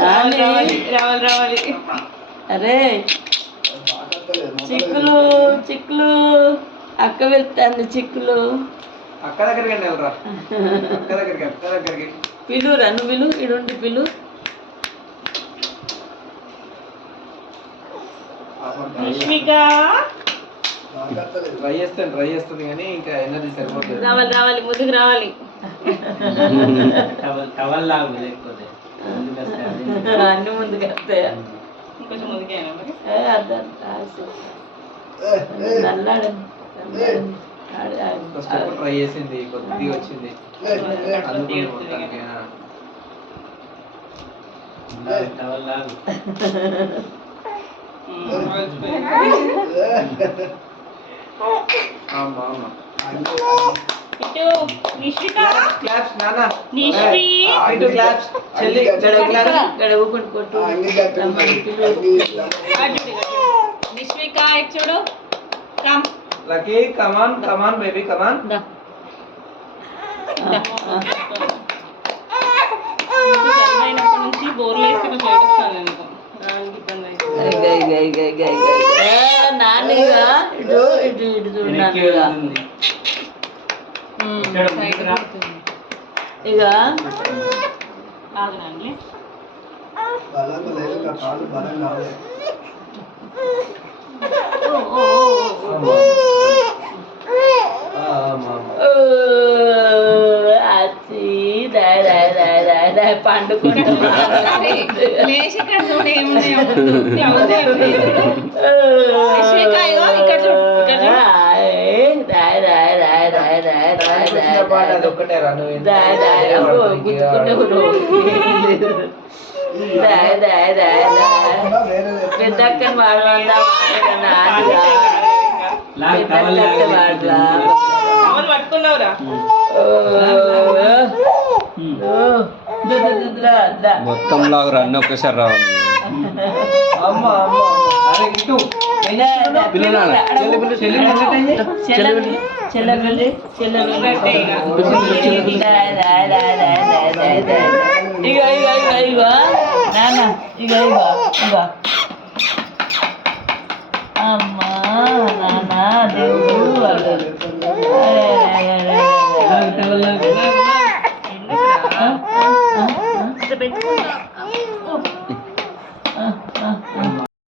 రావాలి రావాలి రావాలి. అరే చిక్కులు చిక్కులు అక్క వెళ్తాను చిక్కులు. అక్క దగ్గరికి వెళ్ళరా, అక్క దగ్గరికి, అక్క దగ్గరికి పిలురా, నువ్వు పిలు, ఇడుండి పిలు. ట్రై చేస్తుంది కానీ ఇంకా ఎనర్జీ సరిపోతుంది. రావాలి రావాలి, ముందుకు రావాలి. టవల్ లాగు లేకపోతే అన్ని ముందుకు వస్తాయా? కొంచెం ముందుకేనా మరి? ట్రై చేసింది, కొద్దిగా వచ్చింది. టవల్ లాగు. చూడు లక్కీ, కమాన్ కమాన్ బేబీ కమాన్. చదివినప్పటి నుంచి బోర్లు వేసి కొంచెం ఏడుస్తాను అనుకో. నాన్నగా ఇటు ఇటు ఇటు చూడగా ఇక ఆగనండి. పండుకుంటా లేచి ఇక్కడ చూడు ఏమున్నాయి. పెద్దక్కని వాడలా పట్టుకున్నావురా. మొత్తం లాగా రన్ ఒక్కసారి రావాలి. ఇగో ఇగో ఇగో ఇగో నాన్న ఇగో ఇగో ఇగో అమ్మా